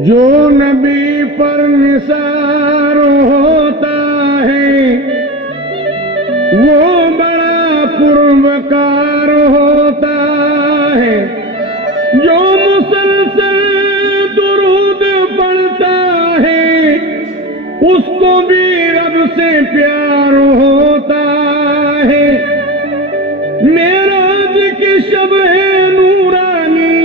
जो नबी पर निसार होता है वो बड़ा पुरवकार होता है। जो मुसलसल दुरूद पढ़ता है उसको भी रब से प्यार होता है। मेराज की शब है नूरानी,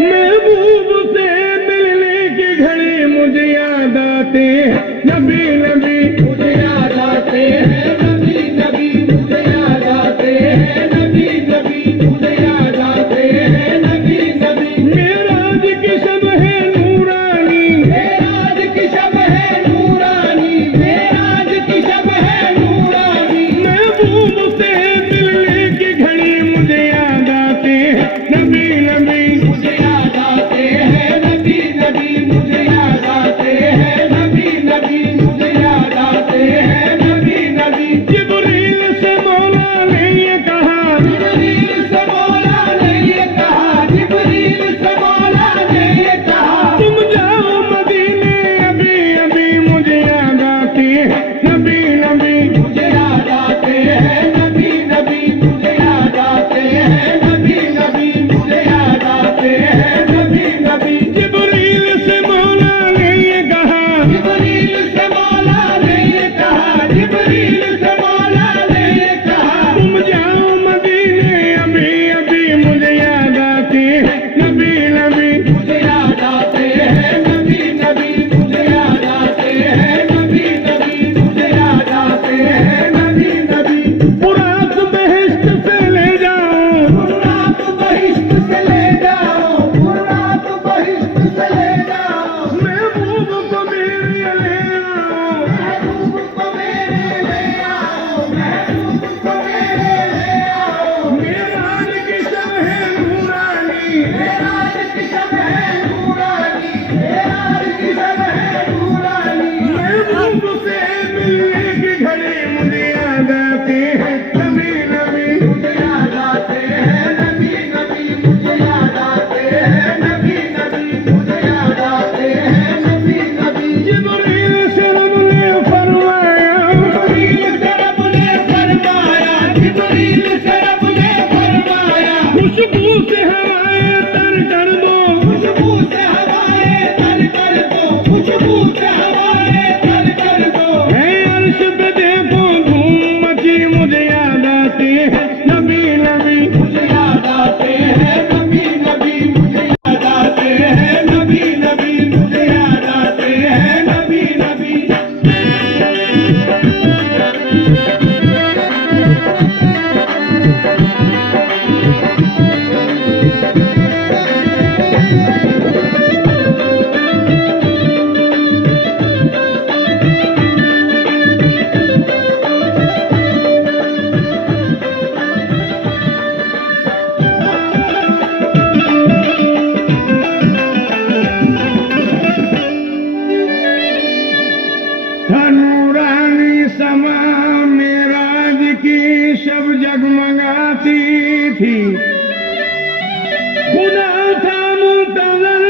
महबूब से मिलने की घड़ी मुझे याद आते हैं नबी नबी मुझे याद आते हैं नबी नबी मुझे याद आते हैं नबी नबी मुझे याद आते हैं नबी नबी। मेराज की शब है नूरानी, मेराज की शब है नूरानी, मेराज की शब है नूरानी, महबूब से मिलने की घड़ी मुझे याद आते हैं नबी नबी मुझे याद आते हैं नबी नबी मुझे याद आते हैं नबी नबी मुझे याद आते हैं नबी नबी। जिब्रील से मौला ने ये कहा, जिब्रील से मौला ने ये कहा, जिब्रील से मौला ने ये कहा तुम जाओ मदीने अभी अभी मुझे याद आते हैं नबी नबी मुझे याद आते हैं नबी नबी मुझे याद आते हैं नबी नबी मुझे याद आते हैं नबी नबी। जिब्रील से मौला ने ये कहा, जिब्रील से मौला ने ये कहा, जिब्रील से मौला ने ये कहा तुम जाओ मदीने अभी अभी मुझे याद आते हैं नबी नबी मुझे याद आते हैं नबी नबी मुझे याद आते हैं नबी नबी मुझे याद आते हैं नबी नबी। बुराक बहिश्त से ले जाओ, बुराक बहिश्त से ले जाओ, बुराक बहिश्त से ले जाओ, महबूब को मेरे ले आओ, महबूब को मेरे ले आओ, महबूब को मेरे ले आओ। मेराज की शब है नूरानी, मेराज की शब है नूरानी, मेराज की शब है नूरानी, महबूब से मिलने की घड़ी मुझे याद आते हैं नबी नबी मुझे याद आते हैं नबी नबी मुझे याद आते हैं नबी नबी मुझे याद आते हैं नबी नबी। जिब्रील से रब ने फरमाया, जिब्रील से रब ने फरमाया, जिब्रील से रब ने फरमाया खुशबू से हवाएं तर कर दो, खुशबू से हवाएं तर कर दो, खुशबू से हवाएं तर कर दो। है अर्श पे देखो धूम मची मुझे याद आते हैं नबी नबी मुझे याद आते हैं नबी नबी मुझे याद आते हैं नबी नबी मुझे याद आते हैं नबी नबी। नूरानी समा मेराज की शब जगमगाती थी, खुदा था मुंतज़र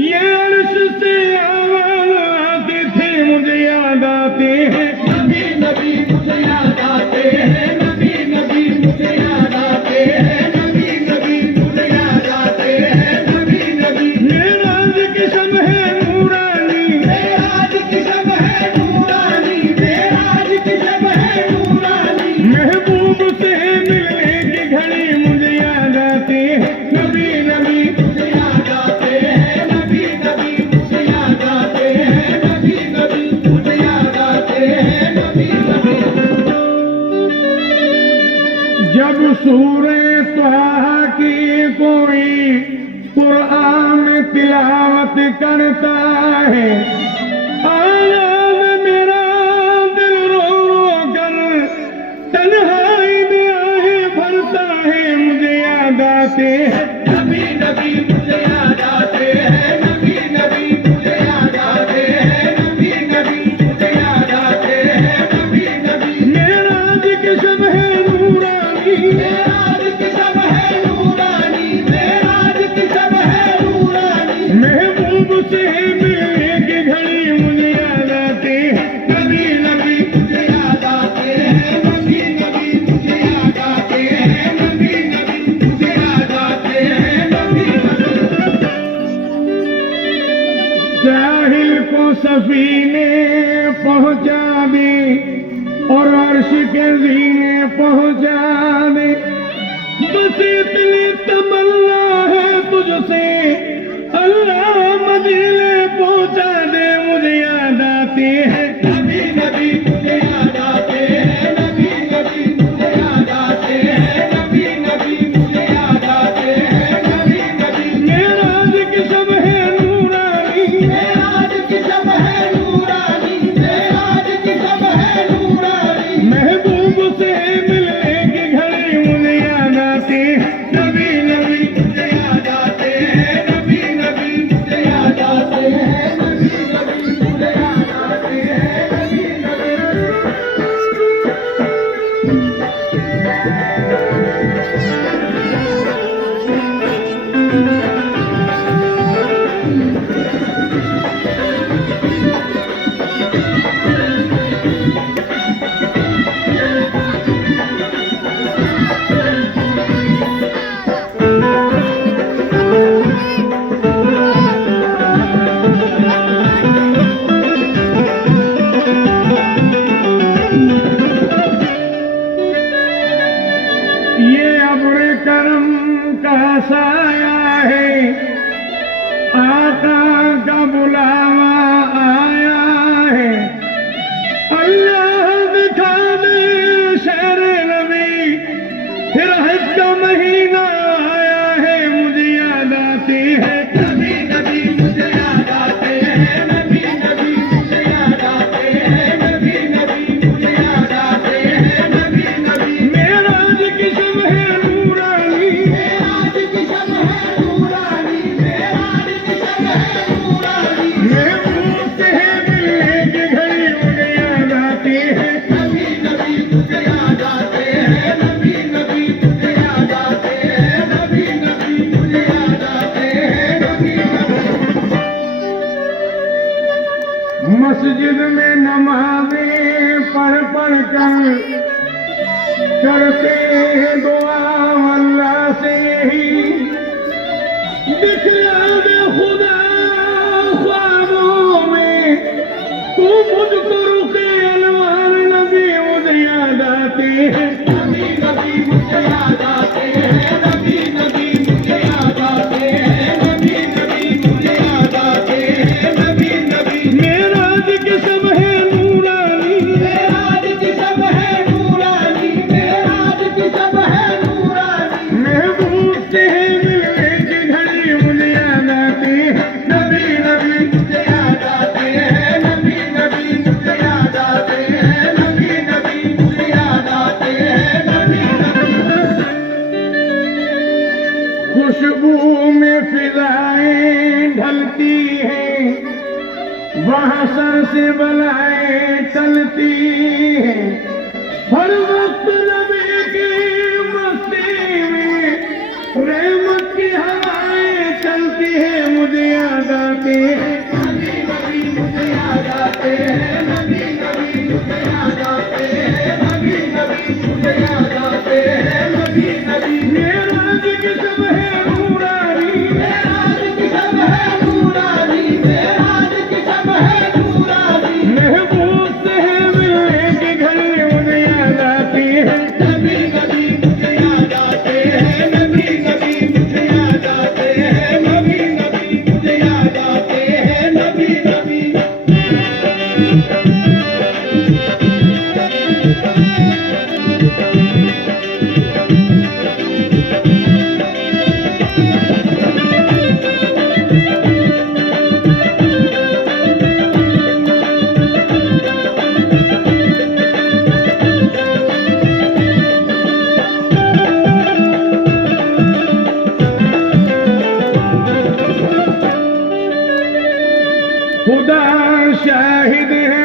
ये अर्श से आवाज आती थी मुझे याद आते हैं नबी नबी मुझे याद आते हैं नबी नबी मुझे याद आते हैं नबी नबी मुझे याद आते हैं नबी नबी। मेराज की शब है नूरानी, मेराज की शब है नूरानी, मेराज की शब है नूरानी, महबूब से मिलने की घड़ी मुझे याद आते हैं नबी नबी मुझे याद आते हैं नबी नबी मुझे याद आते हैं नबी नबी मुझे याद आते हैं नबी नबी। जब सूरे तहा की कोई कुरान तिलावत करता है आवाज मेरा दिल रो रो कर और अर्श के जीने पहुंचा दे। बस इतनी तमन्ना है तुझसे अल्लाह मदीने पहुंचा दे। मुझे याद आते हैं नबी नबी, मुझे याद आते हैं नबी नबी, मुझे याद आते हैं नबी नबी, मुझे याद आते हैं नबी नबी। मेराज की शब है नूरानी, मेराज की शब है नूरानी, मेराज की शब है नूरानी। महबूब से मिलने की घड़ी मुझे याद आते हैं नबी नबी, मुझे याद आते हैं नबी नबी, मुझे याद आते हैं नबी नबी, मुझे याद आते हैं नबी नबी। ये अब्र करम का साया है, आका का बुलावा आया है। अल्लाह दिखा दे शहर नबी, फिर हज का महीना आया है। मुझे याद आते हैं नबी नबी, मुझे याद आते हैं नबी नबी, मुझे याद आते हैं नबी नबी, मुझे याद आते हैं नबी नबी। मेराज की शब है नूरानी, मेराज की शब है नूरानी, मेराज की शब है नूरानी। महबूब से मिलने की घड़ी मुझे याद आती है नबी नबी, मुझे याद आते हैं नबी नबी, मुझे याद आते हैं नबी नबी, मुझे याद आते हैं नबी नबी। मस्जिद में नमाज़ें पढ़ पढ़ कर करते हैं दुआ अल्लाह से ही। दिखला दे खुदा ख्वाबों में तू मुझको रुके अनवार नबी, मुझे याद आते हैं नबी नबी, मुझे याद आते हैं नबी नबी, मुझे याद आते हैं नबी नबी, मुझे याद आते हैं नबी नबी। मेराज की शब है नूरानी, मेराज की शब है नूरानी, मेराज की शब है नूरानी। महबूब से मिलने की घड़ी मुझे याद आती है नबी नबी, मुझे याद आते हैं नबी नबी, मुझे याद आते हैं नबी नबी, मुझे याद आते हैं नबी नबी। खुशबू में फिजाएं ढलती हैं, वहाँ सर से बलाएं चलती हैं। हर वक्त नबी की मस्ती में रहमत की हवाएं चलती हैं। मुझे याद आते हैं नबी नबी, मुझे याद आते हैं नबी नबी, मुझे याद आते हैं नबी नबी, मुझे याद आते हैं नबी नबी। मेराज की शब है नूरानी, मेराज की शब है नूरानी, मेराज की शब है नूरानी। महबूब से मिलने की घड़ी मुझे याद आती है नबी नबी, मुझे याद आते हैं नबी नबी, मुझे याद आते हैं नबी नबी, मुझे याद आते हैं नबी नबी। खुदा शाहिद है